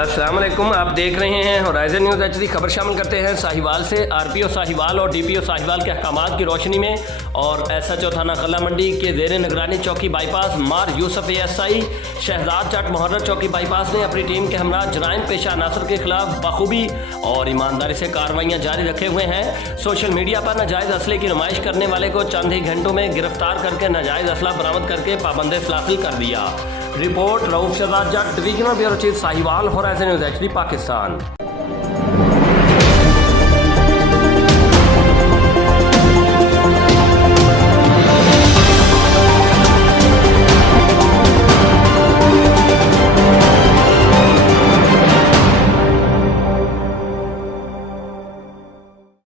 अस्सलाम वालेकुम, आप देख रहे हैं होराइजन न्यूज़ एचडी। खबर शामिल करते हैं साहिवाल से। आरपीओ साहिवाल और डीपीओ साहिवाल के अहकामात की रोशनी में और एसएचओ थाना खला मंडी के ज़ेर निगरानी चौकी बाईपास मार यूसुफ एएसआई शहजाद जट मुहर्रर चौकी बाईपास ने अपनी टीम के हमरा जराइम पेशा अनासर के खिलाफ बखूबी और ईमानदारी से कार्रवाइयाँ जारी रखे हुए हैं। सोशल मीडिया पर नाजायज़ असले की नुमाइश करने वाले को चंद ही घंटों में गिरफ्तार करके नाजायज़ असला बरामद करके पाबंद फिलासिल कर दिया। Report Rauf Shahzad Jatt, divisional bureau chief Sahiwal, Horizon News HD, Pakistan.